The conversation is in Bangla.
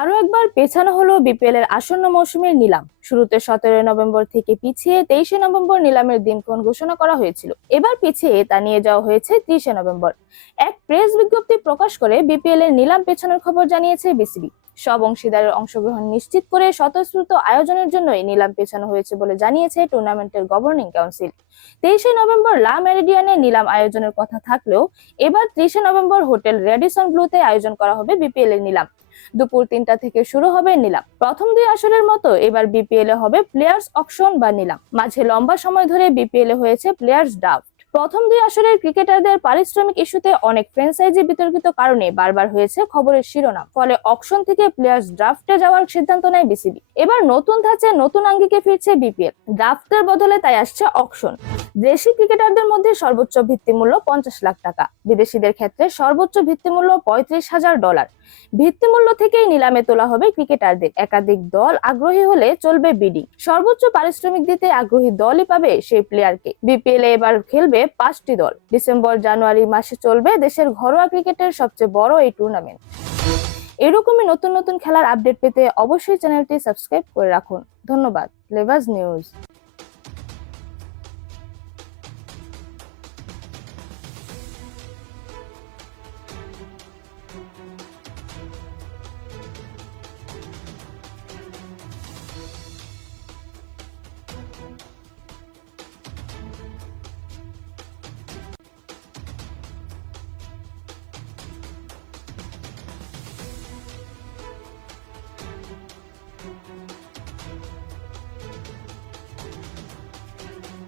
আরও একবার পেছানো হলো বিপিএল এর আসন্ন মৌসুমের নিলাম। শুরুতে সতেরোই নভেম্বর থেকে পিছিয়ে তেইশে নভেম্বর নিলামের দিনক্ষণ ঘোষণা করা হয়েছিল। এবার পিছিয়ে তা নিয়ে যাওয়া হয়েছে তিরিশে নভেম্বর। এক প্রেস বিজ্ঞপ্তি প্রকাশ করে বিপিএল এর নিলাম পেছানোর খবর জানিয়েছে বিসিবি। সব অংশীদারের অংশগ্রহণ নিশ্চিত করে স্বতঃস্ফূর্ত আয়োজনের জন্যই নিলাম পেছানো হয়েছে বলে জানিয়েছে টুর্নামেন্টের গভর্নিং কাউন্সিল। তেইশে নভেম্বর লা মেরিডিয়ানে নিলাম আয়োজনের কথা থাকলেও এবার ত্রিশে নভেম্বর হোটেল রেডিসন ব্লুতে আয়োজন করা হবে বিপিএল এর নিলাম। দুপুর তিনটা থেকে শুরু হবে নিলাম। প্রথম দুই আসরের মতো এবার বিপিএল এ হবে প্লেয়ার্স অকশন বা নিলাম। মাঝে লম্বা সময় ধরে বিপিএল এ হয়েছে প্লেয়ার্স ড্রাফট প্রথম দুই আসরের ক্রিকেটারদের পারিশ্রমিক ইস্যুতে অনেক ফ্র্যাঞ্চাইজি বিতর্কিত কারণে বারবার হয়েছে খবরের শিরোনাম। ফলে অকশন থেকে প্লেয়ার্স ড্রাফটে যাওয়ার সিদ্ধান্ত নেয় বিসিবি এবার নতুন ধাঁচে নতুন আঙ্গিকে ফিরছে বিপিএল ড্রাফটের বদলে তাই আসছে অকশন দেশি ক্রিকেটারদের মধ্যে সর্বোচ্চ ভিত্তিমূল্য পঞ্চাশ লাখ টাকা। বিদেশিদের ক্ষেত্রে সর্বোচ্চ ভিত্তিমূল্য পঁয়ত্রিশ হাজার ডলার। ভিত্তিমূল্য থেকেই নিলামে তোলা হবে ক্রিকেটারদের। একাধিক দল আগ্রহী হলে চলবে বিডি। সর্বোচ্চ পারিশ্রমিক দিতে আগ্রহী দলই পাবে সেই প্লেয়ারকে। বিপিএল এ এবার খেলবে পাঁচটি দল। ডিসেম্বর, জানুয়ারি মাসে চলবে দেশের ঘরোয়া ক্রিকেটের সবচেয়ে বড় এই টুর্নামেন্ট। এরকমই নতুন নতুন খেলার আপডেট পেতে অবশ্যই চ্যানেলটি সাবস্ক্রাইব করে রাখুন। ধন্যবাদ। Levas news.